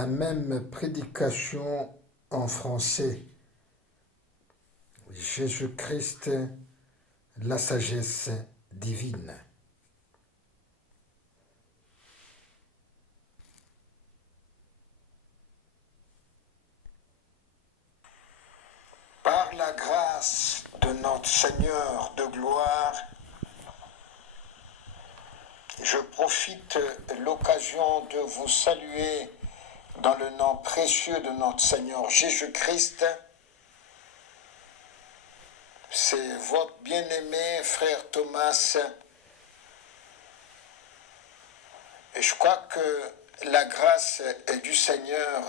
la même prédication en français. Jésus-Christ, la sagesse divine. Par la grâce de notre Seigneur de gloire, je profite de l'occasion de vous saluer dans le nom précieux de notre Seigneur Jésus-Christ. C'est votre bien-aimé frère Thomas. Et je crois que la grâce du Seigneur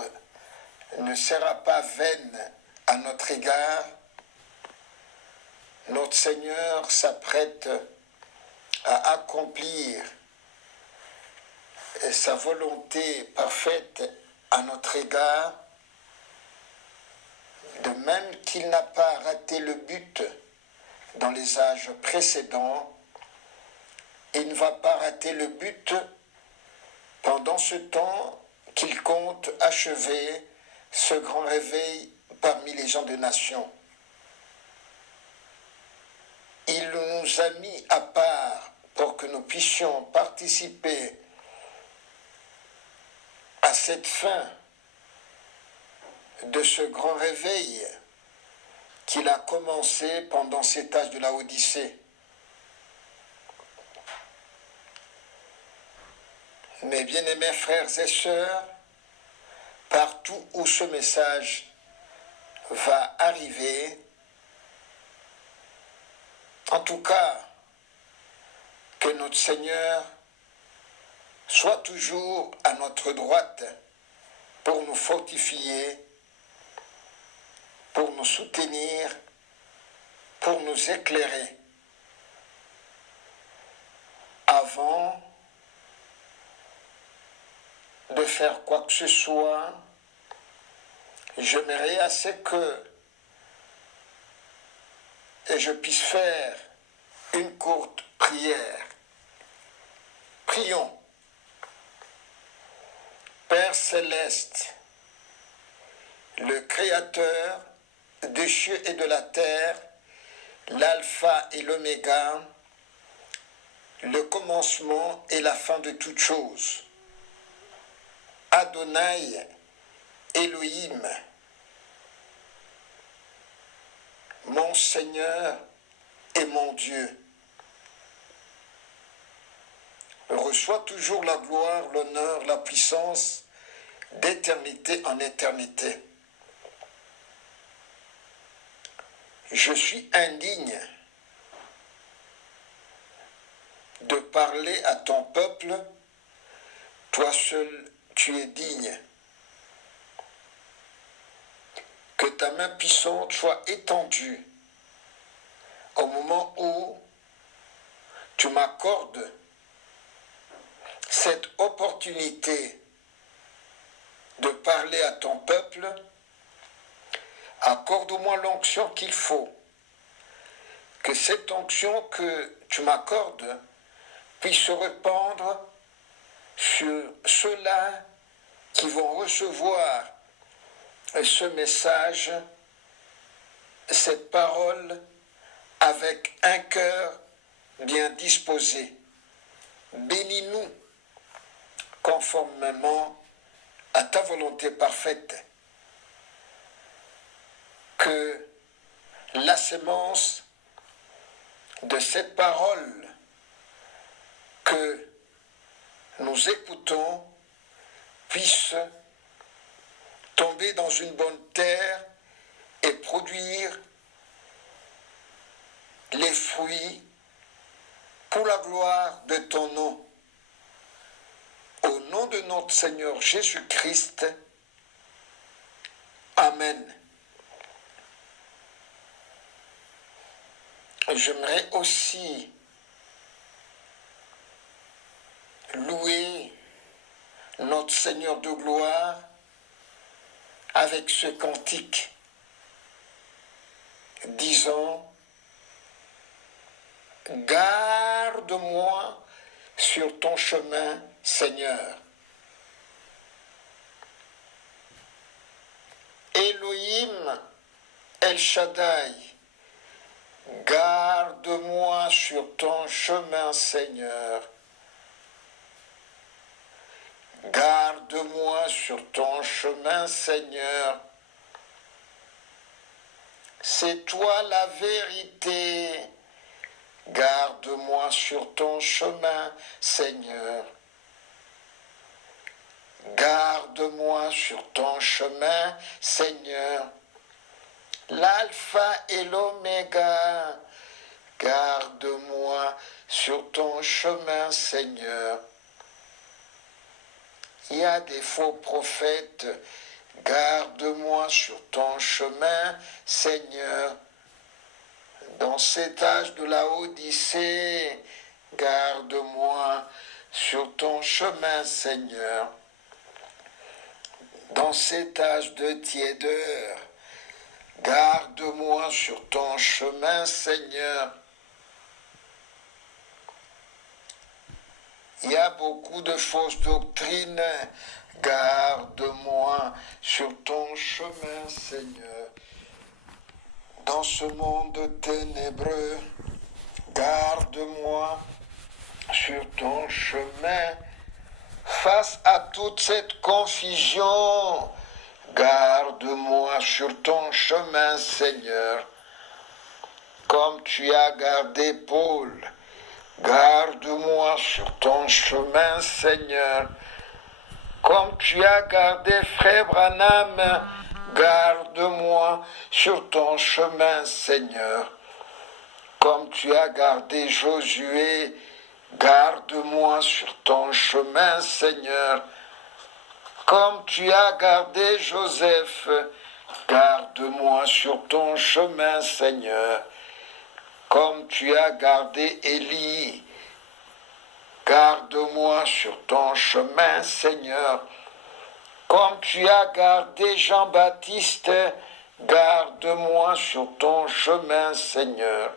ne sera pas vaine à notre égard. Notre Seigneur s'apprête à accomplir sa volonté parfaite à notre égard, de même qu'il n'a pas raté le but dans les âges précédents, il ne va pas rater le but pendant ce temps qu'il compte achever ce grand réveil parmi les gens de nation. Il nous a mis à part pour que nous puissions participer à cette fin de ce grand réveil qu'il a commencé pendant cet âge de la Odyssée. Mes bien-aimés frères et sœurs, partout où ce message va arriver, en tout cas, que notre Seigneur soit toujours à notre droite pour nous fortifier, pour nous soutenir, pour nous éclairer. Avant de faire quoi que ce soit, j'aimerais assez que je puisse faire une courte prière. Prions. Père céleste, le Créateur des cieux et de la terre, l'alpha et l'oméga, le commencement et la fin de toutes choses. Adonai, Elohim, mon Seigneur et mon Dieu, reçois toujours la gloire, l'honneur, la puissance d'éternité en éternité. Je suis indigne de parler à ton peuple, toi seul tu es digne. Que ta main puissante soit étendue au moment où tu m'accordes cette opportunité de parler à ton peuple. Accorde-moi l'onction qu'il faut, que cette onction que tu m'accordes puisse se répandre sur ceux-là qui vont recevoir ce message, cette parole, avec un cœur bien disposé. Bénis-nous conformément à ta volonté parfaite. Que la sémence de cette parole que nous écoutons puisse tomber dans une bonne terre et produire les fruits pour la gloire de ton nom. Au nom de notre Seigneur Jésus-Christ. Amen. J'aimerais aussi louer notre Seigneur de gloire avec ce cantique disant « Garde-moi sur ton chemin, Seigneur. Elohim El Shaddai, garde-moi sur ton chemin, Seigneur. Garde-moi sur ton chemin, Seigneur. C'est toi la vérité. Garde-moi sur ton chemin, Seigneur. Garde-moi sur ton chemin, Seigneur. L'alpha et l'oméga, garde-moi sur ton chemin, Seigneur. Il y a des faux prophètes, garde-moi sur ton chemin, Seigneur. Dans cet âge de la Odyssée, garde-moi sur ton chemin, Seigneur. Dans cet âge de tiédeur, garde-moi sur ton chemin, Seigneur. Il y a beaucoup de fausses doctrines. Garde-moi sur ton chemin, Seigneur. Dans ce monde ténébreux, garde-moi sur ton chemin. Face à toute cette confusion, garde-moi sur ton chemin, Seigneur. Comme tu as gardé Paul, garde-moi sur ton chemin, Seigneur. Comme tu as gardé Frère Branham, garde-moi sur ton chemin, Seigneur. Comme tu as gardé Josué, garde-moi sur ton chemin, Seigneur. Comme tu as gardé Joseph, garde-moi sur ton chemin, Seigneur. Comme tu as gardé Élie, garde-moi sur ton chemin, Seigneur. Comme tu as gardé Jean-Baptiste, garde-moi sur ton chemin, Seigneur.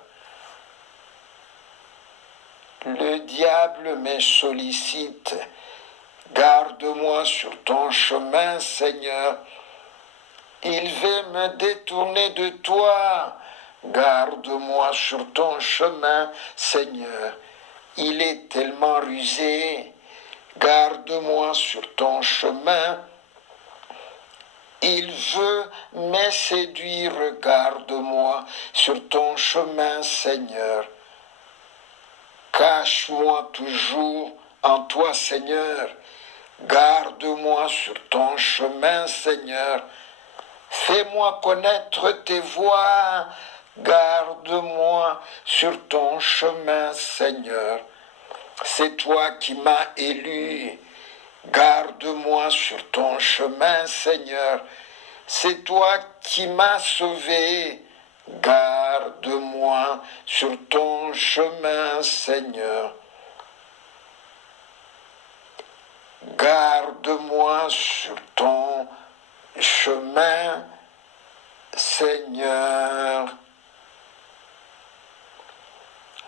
Le diable me sollicite, garde-moi sur ton chemin, Seigneur. Il veut me détourner de toi, garde-moi sur ton chemin, Seigneur. Il est tellement rusé, garde-moi sur ton chemin. Il veut me séduire, garde-moi sur ton chemin, Seigneur. Cache-moi toujours en toi, Seigneur. Garde-moi sur ton chemin, Seigneur. Fais-moi connaître tes voies. Garde-moi sur ton chemin, Seigneur. C'est toi qui m'as élu. Garde-moi sur ton chemin, Seigneur. C'est toi qui m'as sauvé. Garde-moi sur ton chemin, Seigneur. Garde-moi sur ton chemin, Seigneur.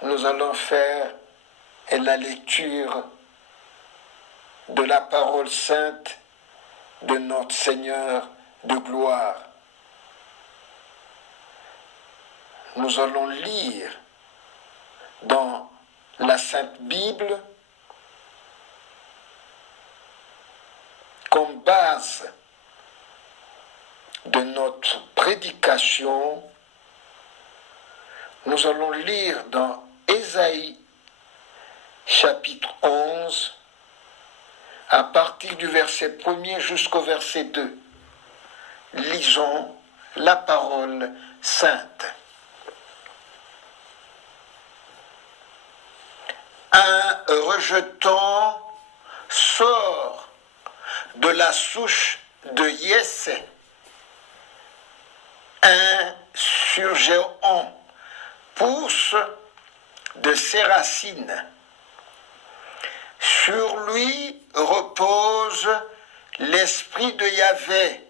Nous allons faire la lecture de la parole sainte de notre Seigneur de gloire. Nous allons lire dans la Sainte Bible comme base de notre prédication. Nous allons lire dans Ésaïe chapitre 11 à partir du verset 1er jusqu'au verset 2. Lisons la parole sainte. Un rejeton sort de la souche de Yessé. Un surgéant pousse de ses racines. Sur lui repose l'esprit de Yahvé,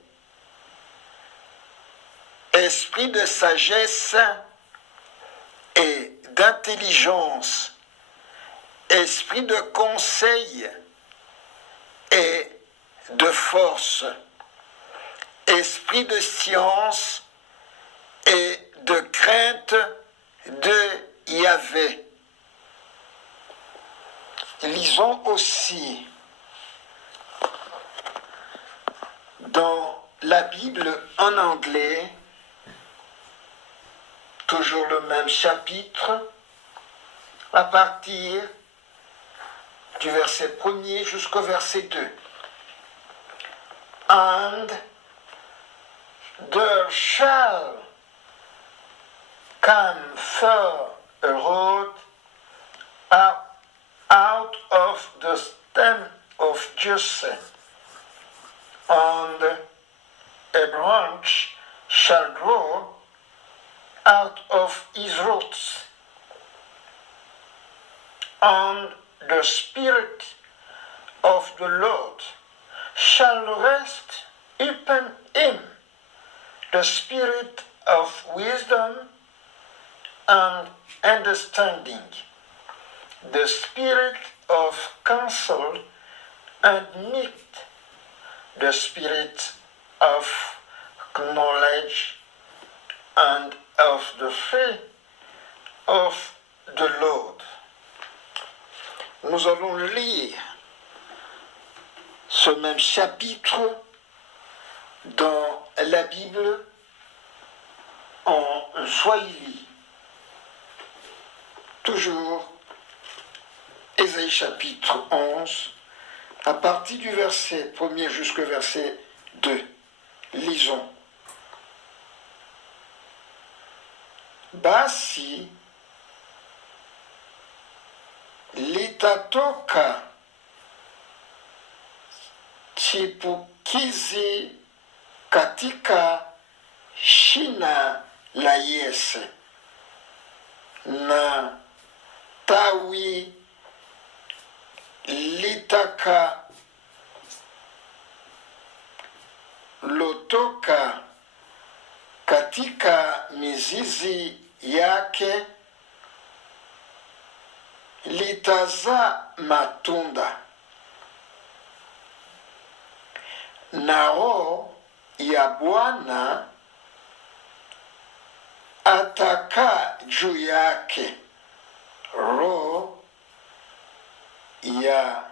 esprit de sagesse et d'intelligence, esprit de conseil et de force, esprit de science et de crainte de Yahvé. Lisons aussi dans la Bible en anglais, toujours le même chapitre, à partir du verset 1er jusqu'au verset 2. And there shall come forth a root out of the stem of Jesse, and a branch shall grow out of his roots, and the Spirit of the Lord shall rest upon him, the Spirit of wisdom and understanding, the Spirit of counsel and might, the Spirit of knowledge and of the fear of the Lord. Nous allons lire ce même chapitre dans la Bible en Swahili. Toujours Ésaïe chapitre 11, à partir du verset 1er jusqu'au verset 2. Lisons. Basi litatoka chipukizi katika shina la Yese, na tawi litaka lotoka katika mizizi yake, litazaa matunda, na Roho ya Bwana atakaa juu yake, roho ya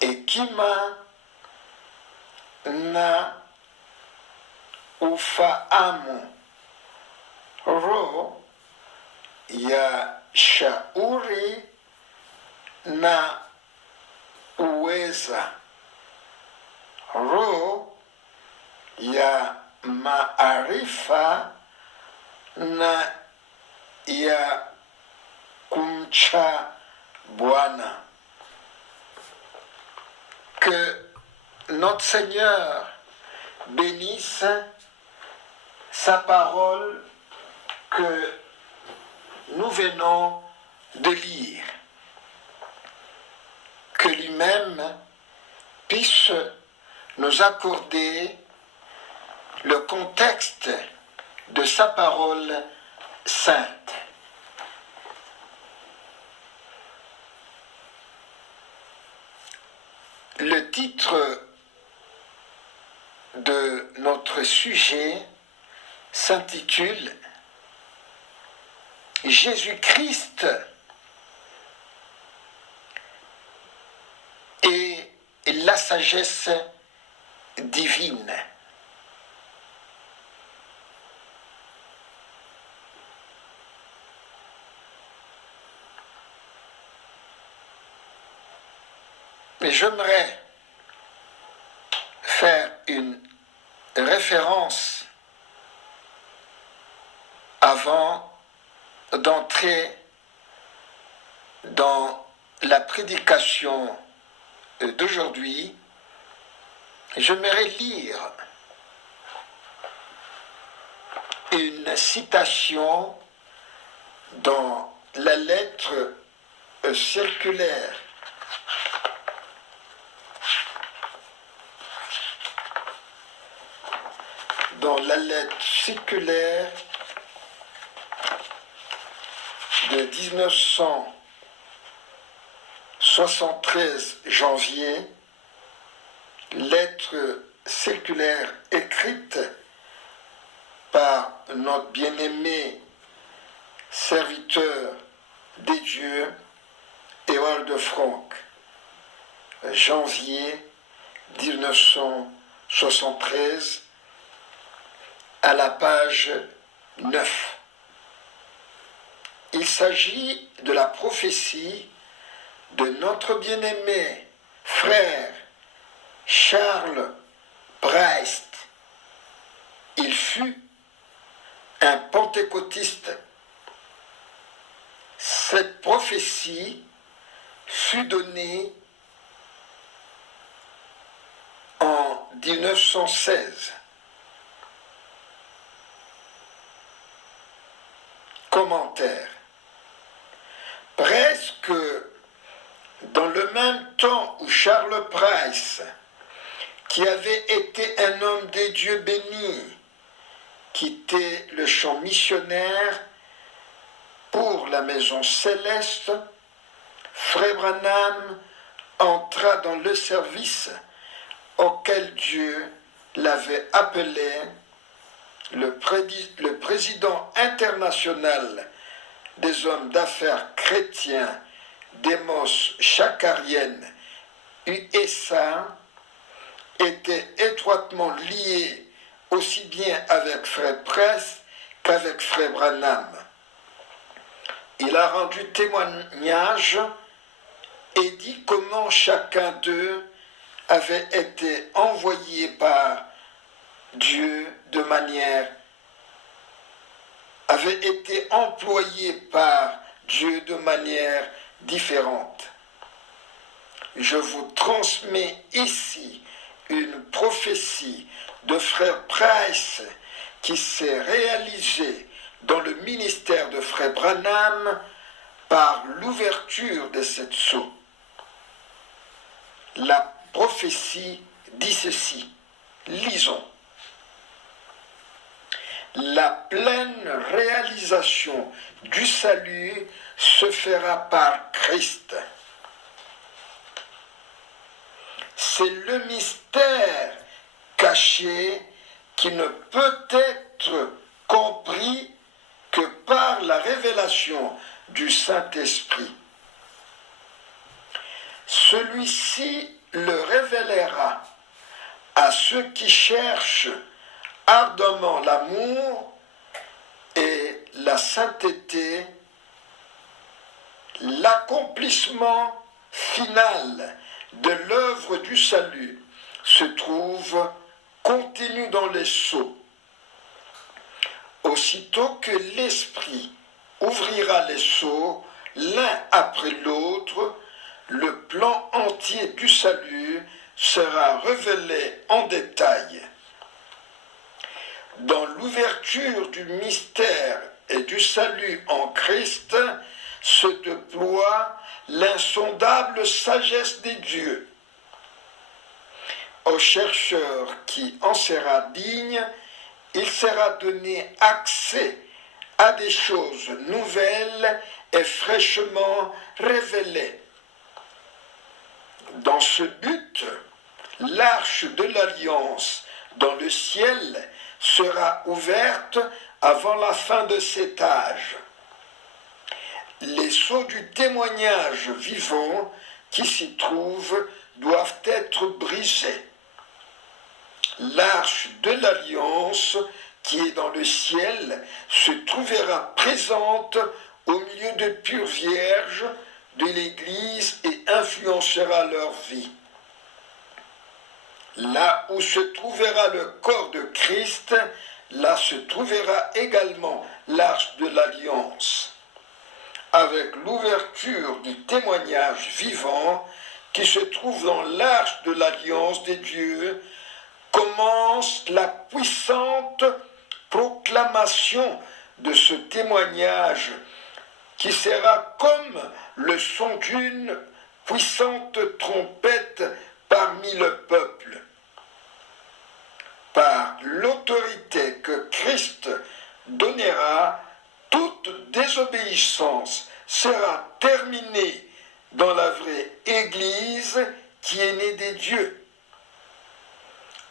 hekima na ufahamu, roho ya shauri na uweza, roho ya maarifa na ya kumcha Bwana. Que notre Seigneur bénisse sa parole que nous venons de lire. Que lui-même puisse nous accorder le contexte de sa parole sainte. Le titre de notre sujet s'intitule « Jésus-Christ et la sagesse divine ». Mais j'aimerais faire une référence avant d'entrer dans la prédication d'aujourd'hui. J'aimerais lire une citation dans la lettre circulaire de 1973 janvier, lettre circulaire écrite par notre bien-aimé serviteur des dieux, Ewald Frank, janvier 1973, à la page 9. Il s'agit de la prophétie de notre bien-aimé frère Charles Breist. Il fut un pentecôtiste. Cette prophétie fut donnée en 1916. Commentaire. Presque dans le même temps où Charles Price, qui avait été un homme des dieux bénis, quittait le champ missionnaire pour la maison céleste, Frère Branham entra dans le service auquel Dieu l'avait appelé. Le président international des hommes d'affaires chrétiens, Demos Shakarian USA, était étroitement lié aussi bien avec Frère Price qu'avec Frère Branham. Il a rendu témoignage et dit comment chacun d'eux avait été envoyé par Dieu de manière, avait été employé par Dieu de manière différente. Je vous transmets ici une prophétie de Frère Price qui s'est réalisée dans le ministère de Frère Branham par l'ouverture de cette sceau. La prophétie dit ceci. Lisons. La pleine réalisation du salut se fera par Christ. C'est le mystère caché qui ne peut être compris que par la révélation du Saint-Esprit. Celui-ci le révélera à ceux qui cherchent ardemment l'amour et la sainteté, l'accomplissement final de l'œuvre du salut se trouve contenu dans les sceaux. Aussitôt que l'Esprit ouvrira les sceaux, l'un après l'autre, le plan entier du salut sera révélé en détail. Dans l'ouverture du mystère et du salut en Christ se déploie l'insondable sagesse des dieux. Au chercheur qui en sera digne, il sera donné accès à des choses nouvelles et fraîchement révélées. Dans ce but, l'arche de l'alliance dans le ciel sera ouverte avant la fin de cet âge. Les sceaux du témoignage vivant qui s'y trouvent doivent être brisés. L'arche de l'alliance qui est dans le ciel se trouvera présente au milieu de pures vierges de l'Église et influencera leur vie. Là où se trouvera le corps de Christ, là se trouvera également l'arche de l'alliance. Avec l'ouverture du témoignage vivant qui se trouve dans l'arche de l'alliance des dieux, commence la puissante proclamation de ce témoignage qui sera comme le son d'une puissante trompette parmi le peuple. Par l'autorité que Christ donnera, toute désobéissance sera terminée dans la vraie Église qui est née des dieux.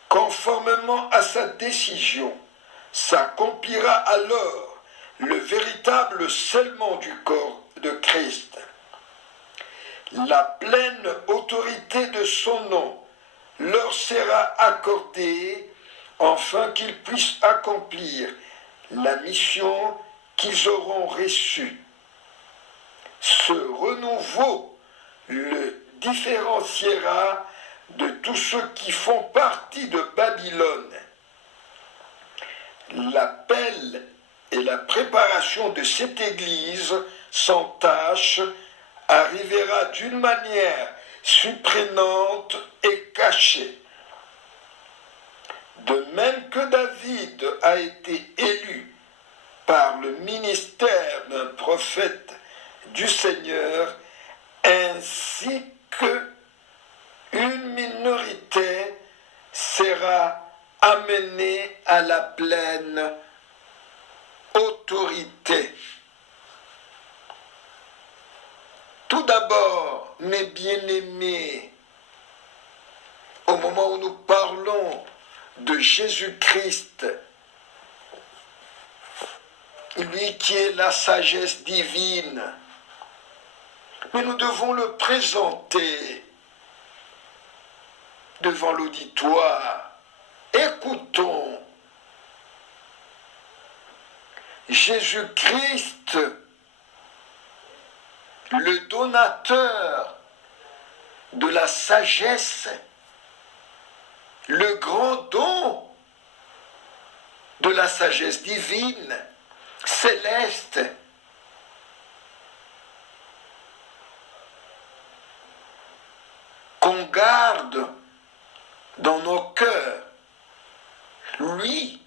Conformément à sa décision, s'accomplira alors le véritable scellement du corps de Christ. La pleine autorité de son nom leur sera accordée afin qu'ils puissent accomplir la mission qu'ils auront reçue. Ce renouveau le différenciera de tous ceux qui font partie de Babylone. L'appel et la préparation de cette Église sans tâche arrivera d'une manière surprenante et cachée. De même que David a été élu par le ministère d'un prophète du Seigneur, ainsi que une minorité sera amenée à la pleine autorité. Tout d'abord, mes bien-aimés, au moment où nous parlons de Jésus-Christ, lui qui est la sagesse divine, mais nous devons le présenter devant l'auditoire. Écoutons. Jésus-Christ, le donateur de la sagesse, le grand don de la sagesse divine, céleste, qu'on garde dans nos cœurs. Lui,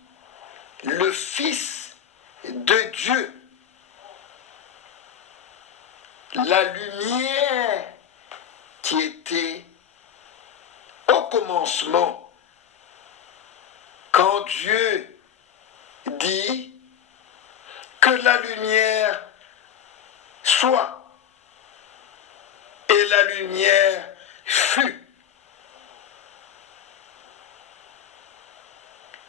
le Fils de Dieu, la lumière qui était au commencement, quand Dieu dit que la lumière soit, et la lumière fut.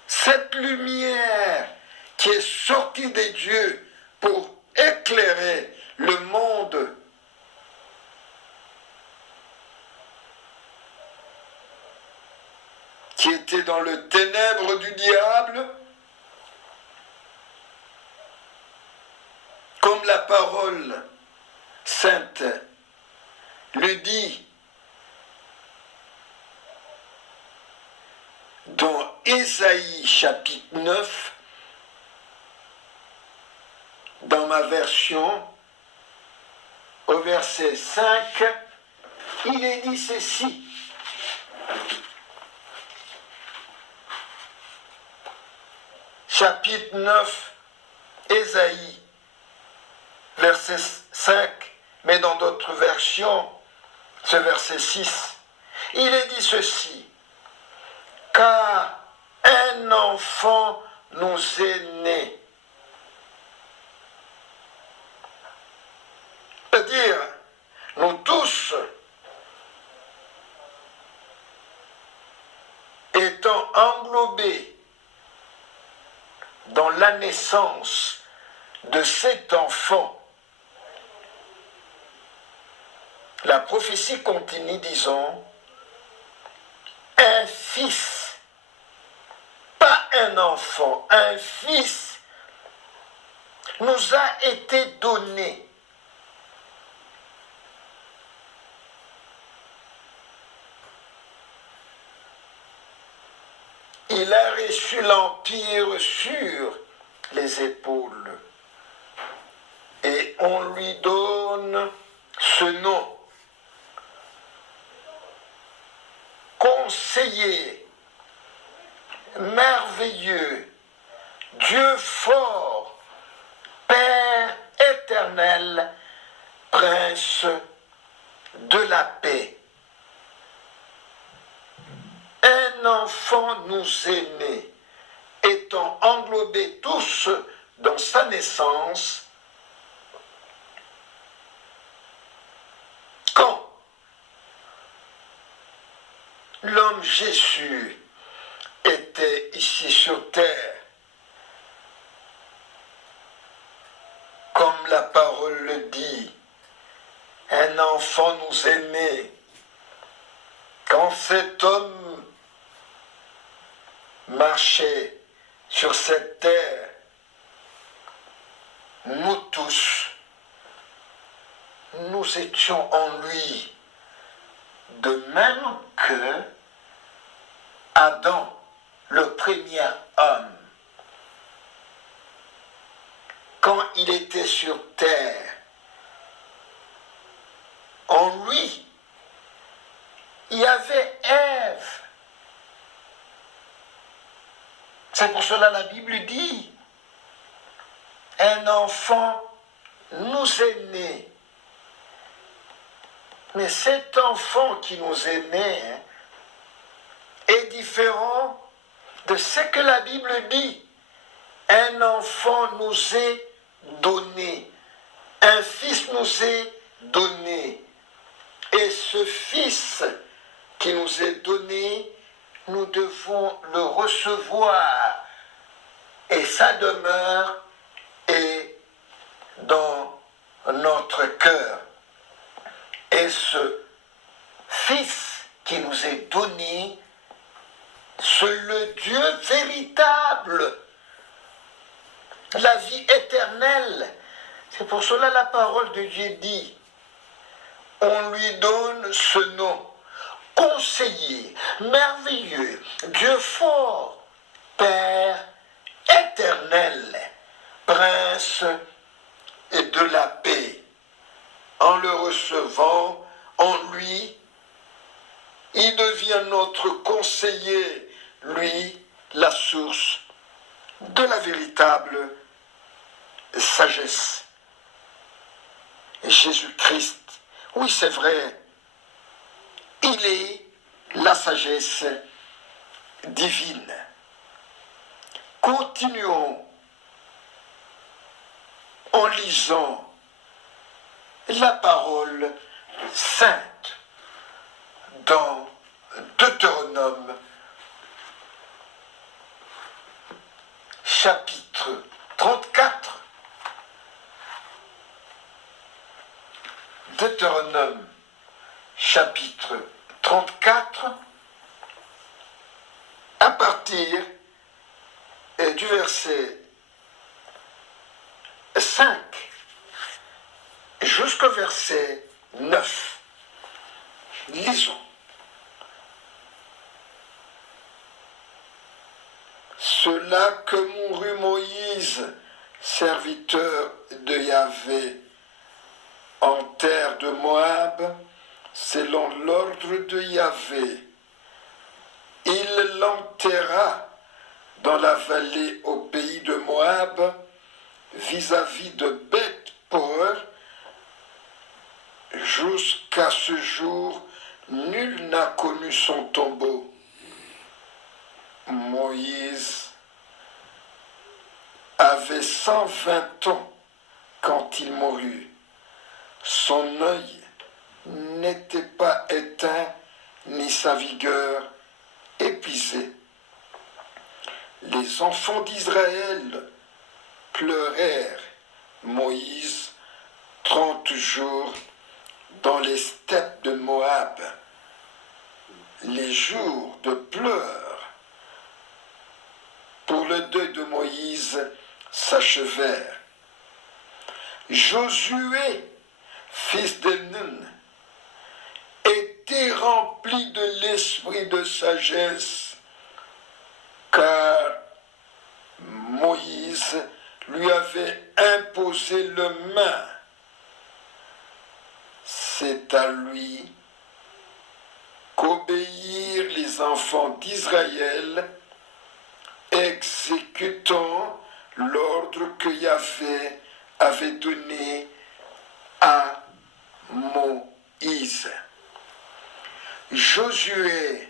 Cette lumière qui est sortie des dieux pour éclairer le monde, qui était dans le ténèbre du diable, comme la parole sainte le dit dans Ésaïe chapitre 9, dans ma version, au verset 5, il est dit ceci. Chapitre 9, Ésaïe, verset 5, mais dans d'autres versions, ce verset 6, il est dit ceci. Car un enfant nous est né. C'est-à-dire, nous tous, étant englobés dans la naissance de cet enfant, la prophétie continue disant, un fils, pas un enfant, un fils nous a été donné. Il a reçu l'empire sur les épaules et on lui donne ce nom. Conseiller, merveilleux, Dieu fort, Père éternel, Prince de la paix. Un enfant nous est né, étant englobés tous dans sa naissance, quand l'homme Jésus était ici sur terre, comme la parole le dit, un enfant nous est né. Quand cet homme marchait sur cette terre, nous tous, nous étions en lui, de même que Adam, le premier homme, quand il était sur terre, en lui, il y avait Ève. C'est pour cela la Bible dit, un enfant nous est né. Mais cet enfant qui nous est né est différent de ce que la Bible dit. Un enfant nous est donné. Un fils nous est donné. Et ce fils qui nous est donné, nous devons le recevoir. Et sa demeure est dans notre cœur. Et ce Fils qui nous est donné, c'est le Dieu véritable, la vie éternelle. C'est pour cela la parole de Dieu dit, on lui donne ce nom, conseiller, merveilleux, Dieu fort, Père éternel, Prince et de la paix. En le recevant, en lui, il devient notre conseiller, lui, la source de la véritable sagesse. Jésus-Christ, oui c'est vrai, il est la sagesse divine. Continuons en lisant la parole sainte dans Deutéronome chapitre 34. Deutéronome chapitre 34 à partir du verset 5 jusqu'au verset 9. Lisons. Cela que mourut Moïse, serviteur de Yahvé, en terre de Moab, selon l'ordre de Yahvé. Il l'enterra dans la vallée au pays de Moab, vis-à-vis de Beth-Por. Jusqu'à ce jour, nul n'a connu son tombeau. Moïse avait 120 ans quand il mourut. Son œil n'était pas éteint, ni sa vigueur épuisée. Les enfants d'Israël pleurèrent Moïse 30 jours dans les steppes de Moab. Les jours de pleurs pour le deuil de Moïse s'achevèrent. Josué, fils de Nun, était rempli de l'esprit de sagesse, car Moïse lui avait imposé le main. C'est à lui qu'obéirent les enfants d'Israël, exécutant l'ordre que Yahvé avait donné à Moïse. Josué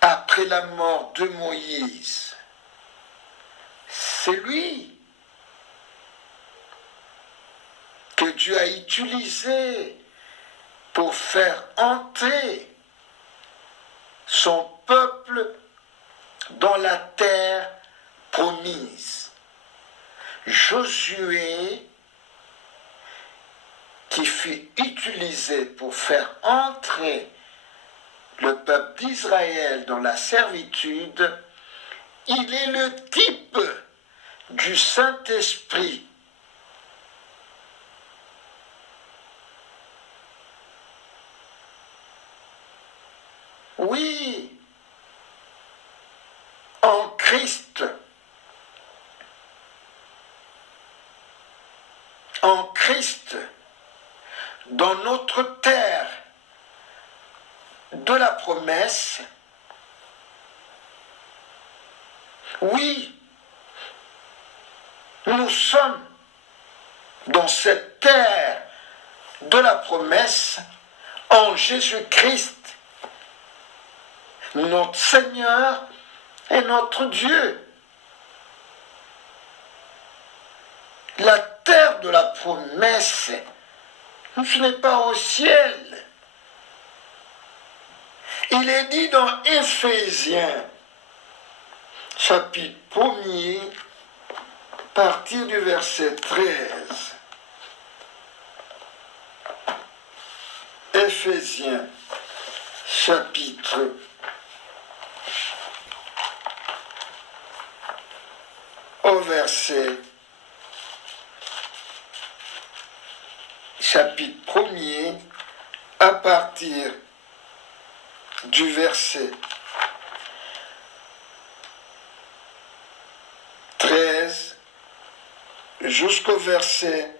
après la mort de Moïse, c'est lui que Dieu a utilisé pour faire entrer son peuple dans la terre promise. Josué, qui fut utilisé pour faire entrer le peuple d'Israël dans la servitude, il est le type du Saint-Esprit. Oui, en Christ, dans notre terre de la promesse, oui, nous sommes dans cette terre de la promesse en Jésus-Christ, notre Seigneur et notre Dieu. La terre de la promesse, ce n'est pas au ciel. Il est dit dans Éphésiens, chapitre 1er, à partir du verset 13. Éphésiens, chapitre 1, au verset chapitre 1er, à partir du verset 13 jusqu'au verset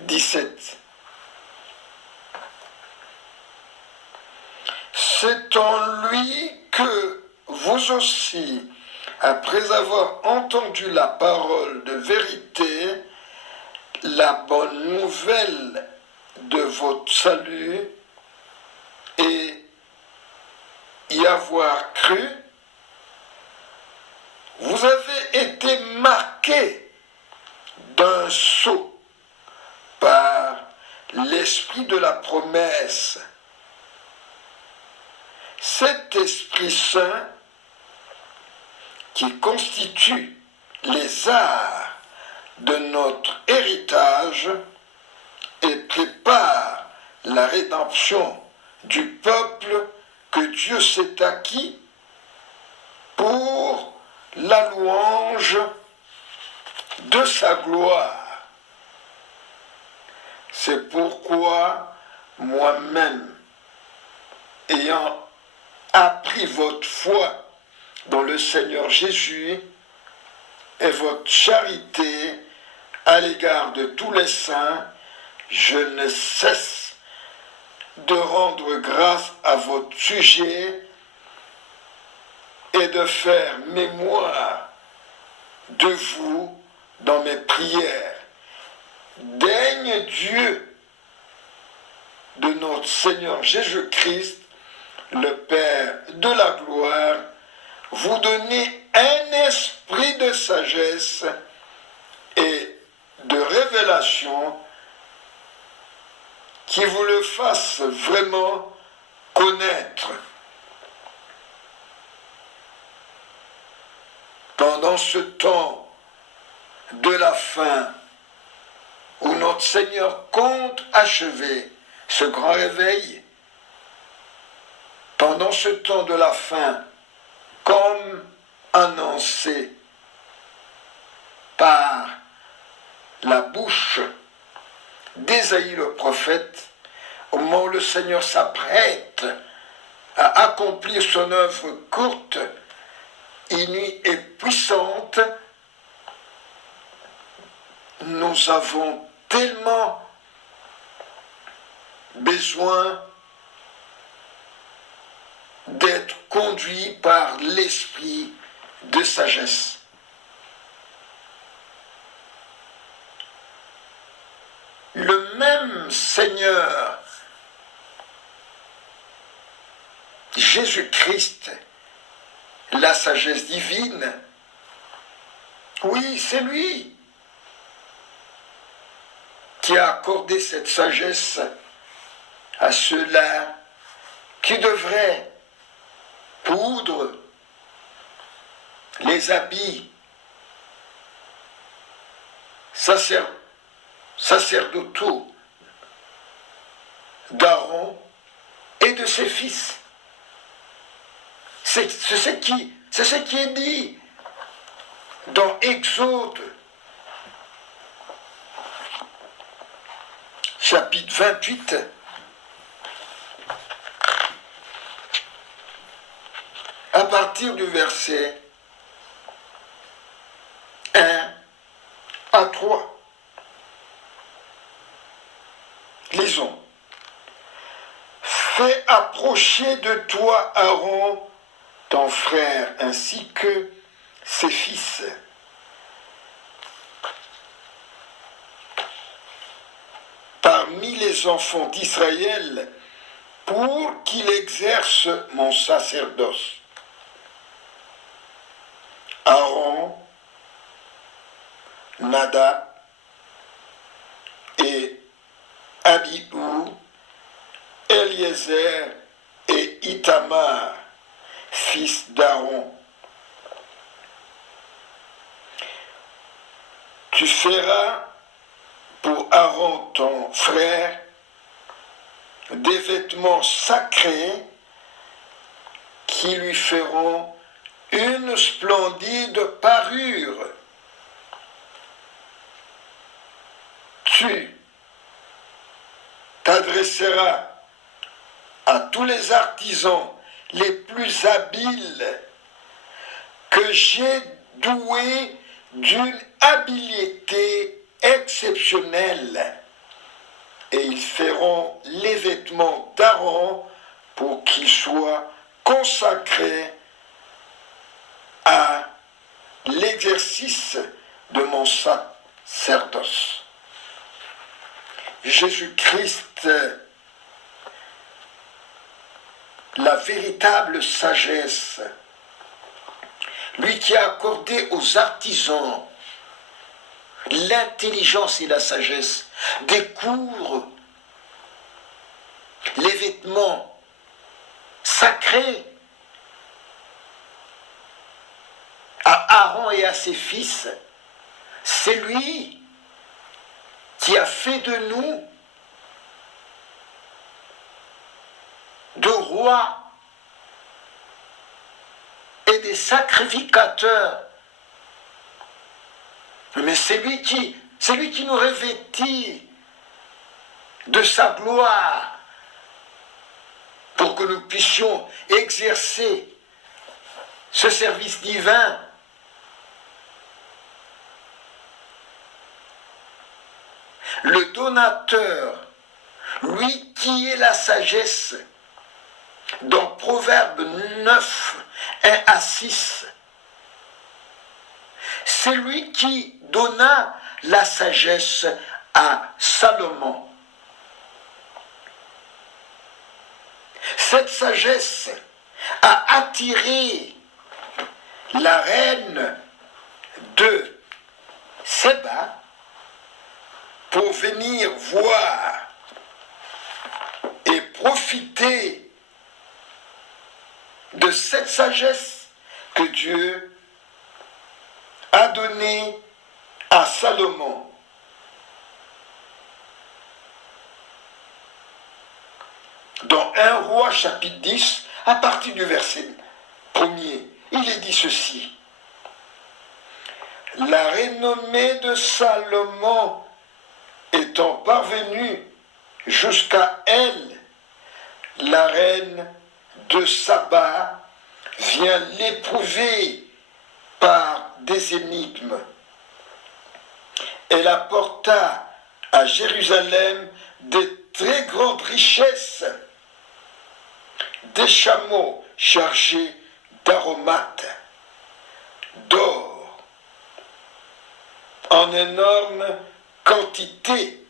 17. C'est en lui que vous aussi, après avoir entendu la parole de vérité, la bonne nouvelle de votre salut, et y avoir cru, vous avez été marqués d'un sceau par l'Esprit de la promesse. Cet Esprit Saint qui constitue les arts de notre héritage et prépare la rédemption du peuple que Dieu s'est acquis pour la louange de sa gloire. C'est pourquoi moi-même, ayant appris votre foi dans le Seigneur Jésus et votre charité à l'égard de tous les saints, je ne cesse de rendre grâce à votre sujet et de faire mémoire de vous dans mes prières. Daigne Dieu de notre Seigneur Jésus-Christ, le Père de la gloire, vous donner un esprit de sagesse et de révélation qui vous le fasse vraiment connaître. Pendant ce temps de la fin, où notre Seigneur compte achever ce grand réveil, pendant ce temps de la fin, comme annoncé par la bouche d'Ésaïe le prophète, au moment où le Seigneur s'apprête à accomplir son œuvre courte, inouïe et puissante, nous avons tellement besoin d'être conduits par l'esprit de sagesse. Le même Seigneur, Jésus-Christ, la sagesse divine, oui, c'est lui qui a accordé cette sagesse à ceux-là qui devraient poudre les habits sacerdotaux d'Aaron et de ses fils. C'est ce qui est dit dans Exode, chapitre 28, à partir du verset 1 à 3. Lisons. Fais approcher de toi Aaron, ton frère, ainsi que ses fils. Parmi les enfants d'Israël, pour qu'il exerce mon sacerdoce. Aaron, Nadab et Abihu, Eliezer et Itamar, fils d'Aaron. Tu feras pour Aaron ton frère des vêtements sacrés qui lui feront une splendide parure. Tu t'adresseras à tous les artisans les plus habiles que j'ai doués d'une habileté exceptionnelle, et ils feront les vêtements d'Aaron pour qu'ils soient consacrés à l'exercice de mon sacerdoce. Jésus-Christ, la véritable sagesse, lui qui a accordé aux artisans l'intelligence et la sagesse, découvre les vêtements sacrés à Aaron et à ses fils. C'est lui qui a fait de nous de rois et des sacrificateurs. Mais c'est lui qui nous revêtit de sa gloire pour que nous puissions exercer ce service divin. Le donateur, lui qui est la sagesse, dans Proverbe 9, 1 à 6, c'est lui qui donna la sagesse à Salomon. Cette sagesse a attiré la reine de Séba pour venir voir et profiter de cette sagesse que Dieu a donnée à Salomon. Dans 1 Roi chapitre 10, à partir du verset 1er, il est dit ceci. La renommée de Salomon étant parvenue jusqu'à elle, la reine de Saba vient l'éprouver par des énigmes. Elle apporta à Jérusalem de très grandes richesses, des chameaux chargés d'aromates, d'or, en énorme quantité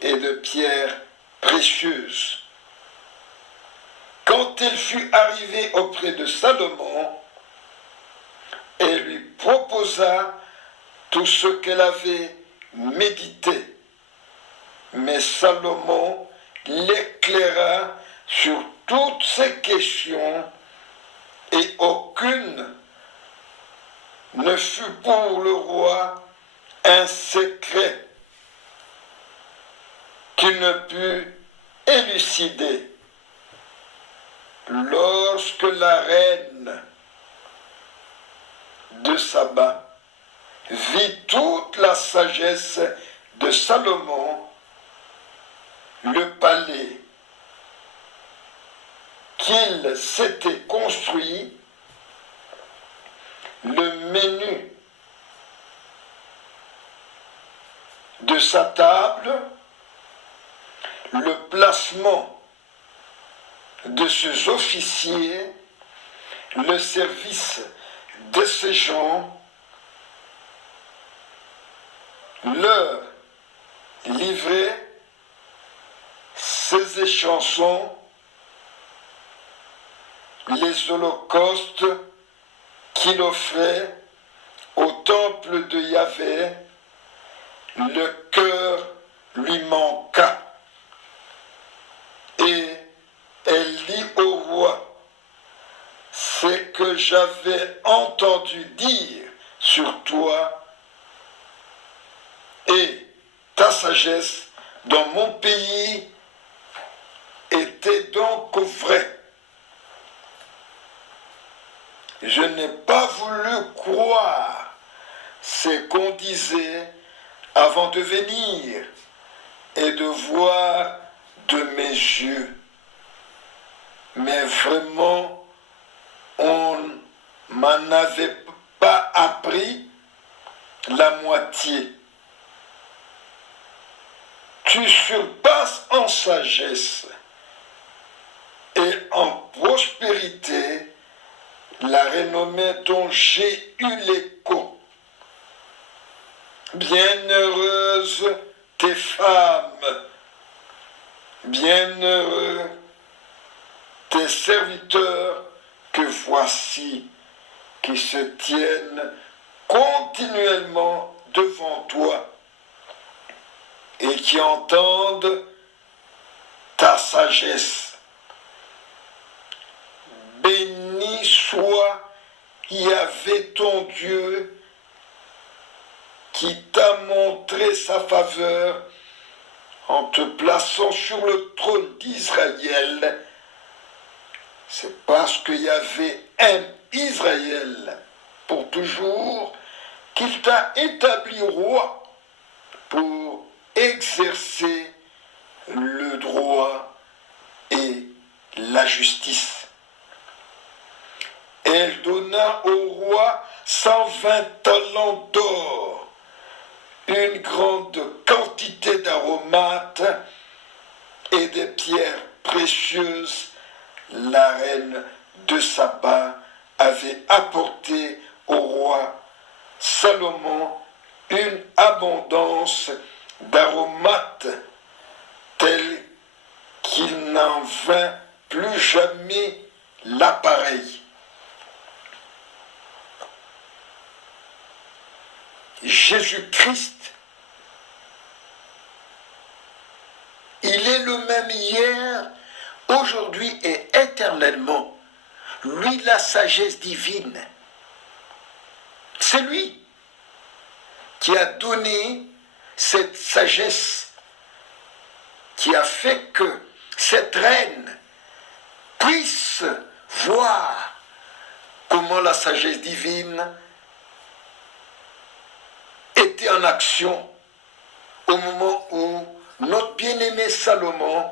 et de pierres précieuses. Quand elle fut arrivée auprès de Salomon, elle lui proposa tout ce qu'elle avait médité. Mais Salomon l'éclaira sur toutes ces questions et aucune ne fut pour le roi un secret qu'il ne put élucider. Lorsque la reine de Saba vit toute la sagesse de Salomon, le palais qu'il s'était construit, le menu de sa table, le placement de ses officiers, le service de ses gens, leur livrer ses chansons, les holocaustes qu'il offrait au temple de Yahvé, le cœur lui manqua. Et elle dit au roi, c'est que j'avais entendu dire sur toi et ta sagesse dans mon pays était donc vraie. Je n'ai pas voulu croire ce qu'on disait avant de venir et de voir de mes yeux. Mais vraiment, on m'en avait pas appris la moitié. Tu surpasses en sagesse et en prospérité la renommée dont j'ai eu l'écho. Bienheureuses tes femmes, bienheureux tes serviteurs que voici, qui se tiennent continuellement devant toi et qui entendent ta sagesse. Béni soit Yahvé ton Dieu qui t'a montré sa faveur en te plaçant sur le trône d'Israël. C'est parce que Yahvé aime Israël pour toujours qu'il t'a établi roi pour exercer le droit et la justice. Elle donna au roi 120 talents d'or, une grande quantité d'aromates et des pierres précieuses. La reine de Saba avait apporté au roi Salomon une abondance d'aromates telle qu'il n'en vint plus jamais l'appareil. Jésus-Christ, il est le même hier, aujourd'hui et éternellement. Lui, la sagesse divine. C'est lui qui a donné cette sagesse, qui a fait que cette reine puisse voir comment la sagesse divine était en action au moment où notre bien-aimé Salomon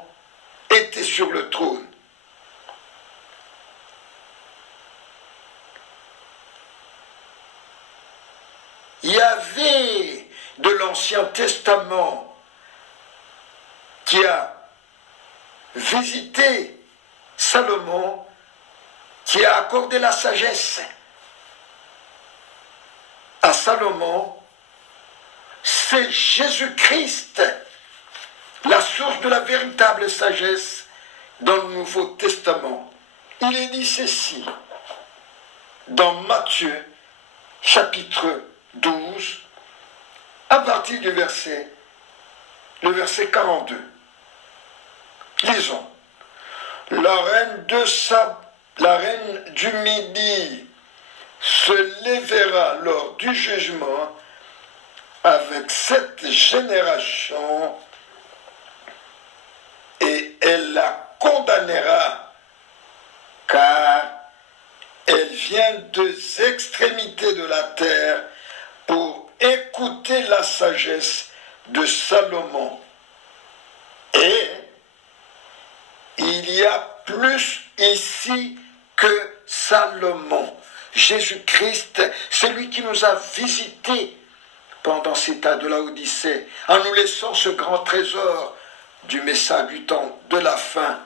était sur le trône. Il y avait de l'Ancien Testament qui a visité Salomon, qui a accordé la sagesse à Salomon. C'est Jésus-Christ, la source de la véritable sagesse dans le Nouveau Testament. Il est dit ceci dans Matthieu, chapitre 12, à partir du verset 42. Lisons. La reine du Midi se lèvera lors du jugement avec cette génération et elle la condamnera, car elle vient des extrémités de la terre pour écouter la sagesse de Salomon. Et il y a plus ici que Salomon. Jésus-Christ, c'est lui qui nous a visités pendant ces tas de Laodicée, en nous laissant ce grand trésor du message du temps de la fin.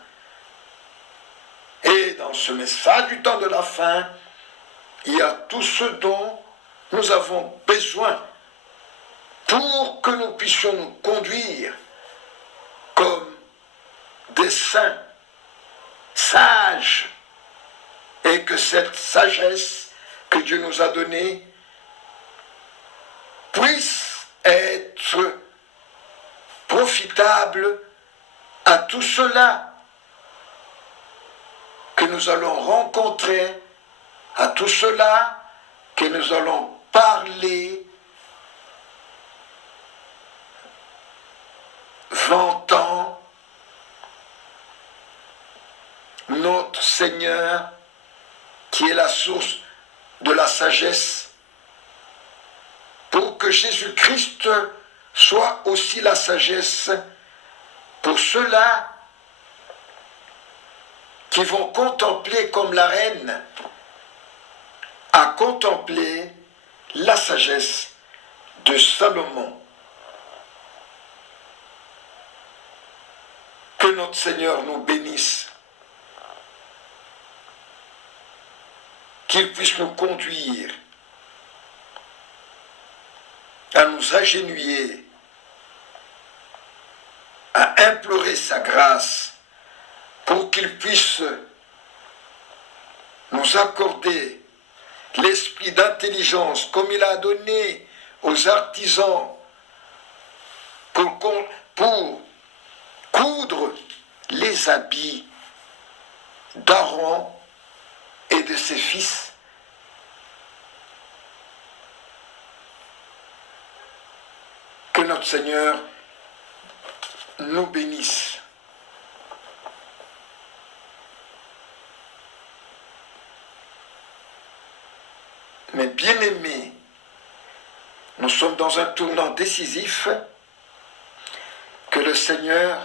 Et dans ce message du temps de la fin, il y a tout ce dont nous avons besoin pour que nous puissions nous conduire comme des saints, sages, et que cette sagesse que Dieu nous a donnée puisse être profitable à tous ceux-là que nous allons rencontrer, à tous ceux-là que nous allons parler, vantant notre Seigneur qui est la source de la sagesse, pour que Jésus-Christ soit aussi la sagesse pour ceux-là qui vont contempler comme la reine a contemplé la sagesse de Salomon. Que notre Seigneur nous bénisse, qu'il puisse nous conduire à nous agenouiller, à implorer sa grâce pour qu'il puisse nous accorder l'esprit d'intelligence comme il a donné aux artisans pour coudre les habits d'Aaron et de ses fils. Que notre Seigneur nous bénisse. Mais bien-aimés, nous sommes dans un tournant décisif. Que le Seigneur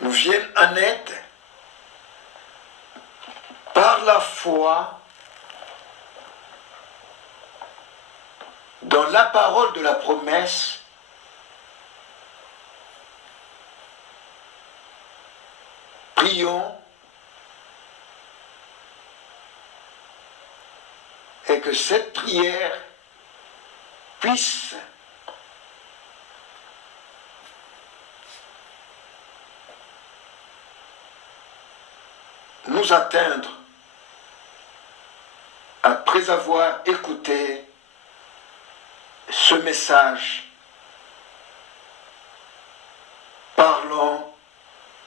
nous vienne en aide par la foi dans la parole de la promesse, prions et que cette prière puisse nous atteindre après avoir écouté ce message parlant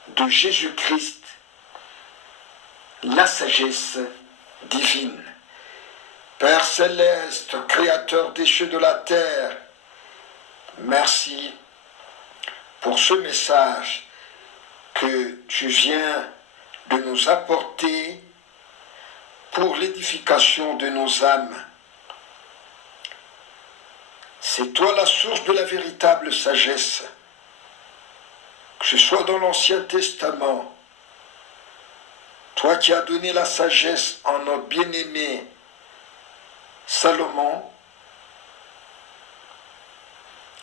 de Jésus-Christ, la sagesse divine. Père céleste, créateur des cieux de la terre, merci pour ce message que tu viens de nous apporter pour l'édification de nos âmes. C'est toi la source de la véritable sagesse, que ce soit dans l'Ancien Testament, toi qui as donné la sagesse en notre bien-aimé Salomon,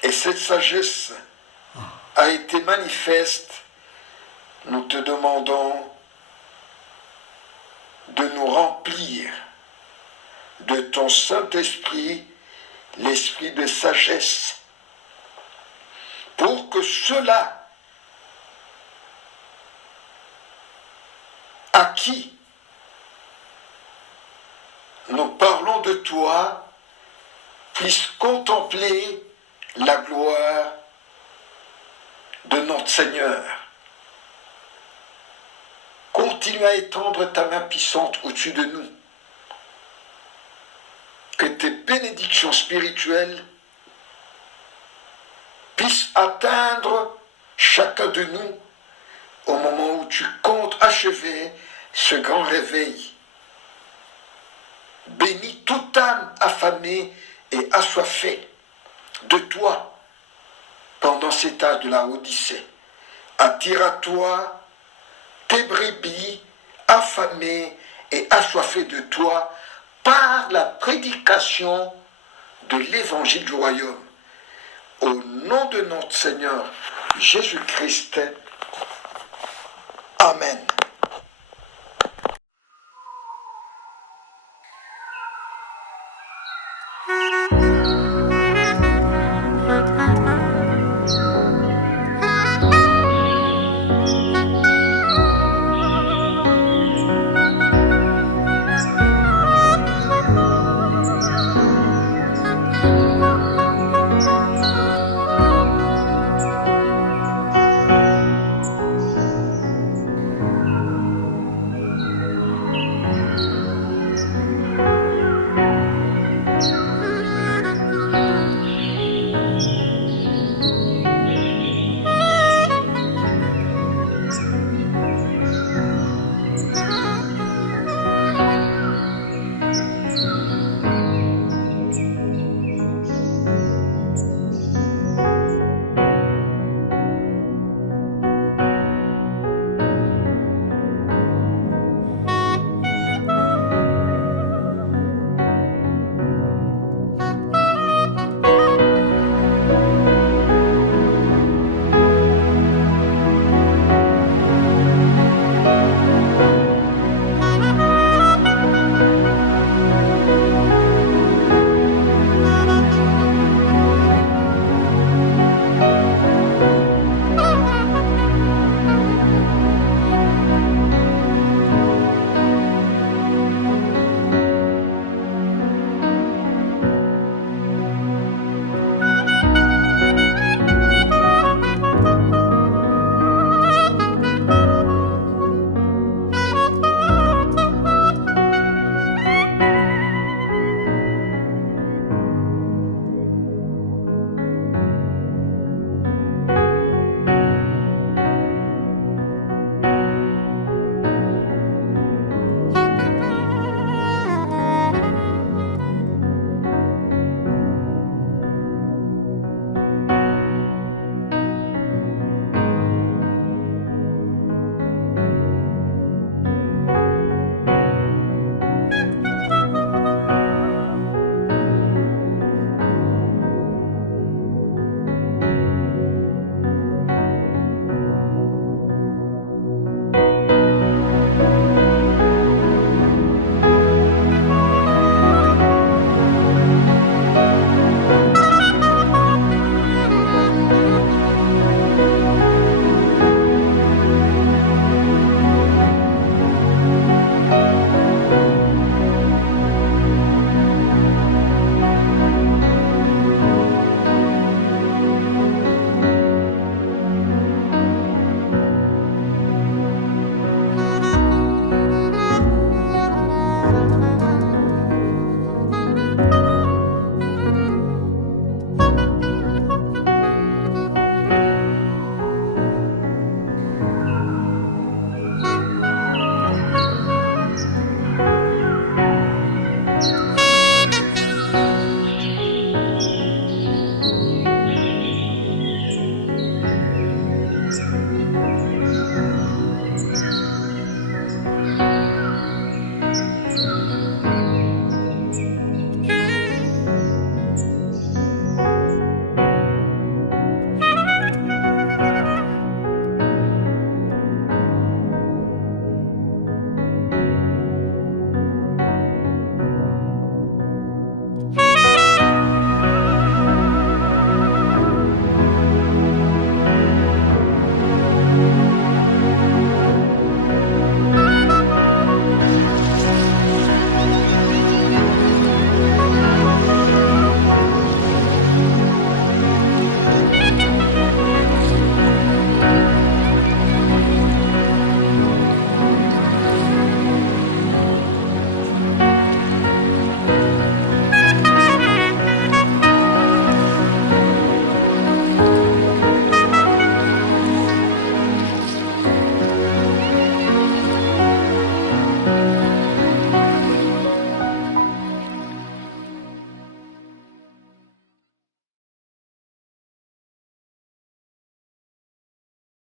et cette sagesse a été manifeste, nous te demandons de nous remplir de ton Saint-Esprit, l'esprit de sagesse, pour que ceux-là à qui nous parlons de toi puissent contempler la gloire de notre Seigneur. Continue à étendre ta main puissante au-dessus de nous tes bénédictions spirituelles puissent atteindre chacun de nous au moment où tu comptes achever ce grand réveil. Bénis toute âme affamée et assoiffée de toi pendant cet âge de la Odyssée. Attire à toi tes brebis affamées et assoiffées de toi par la prédication de l'évangile du royaume. Au nom de notre Seigneur Jésus-Christ. Amen.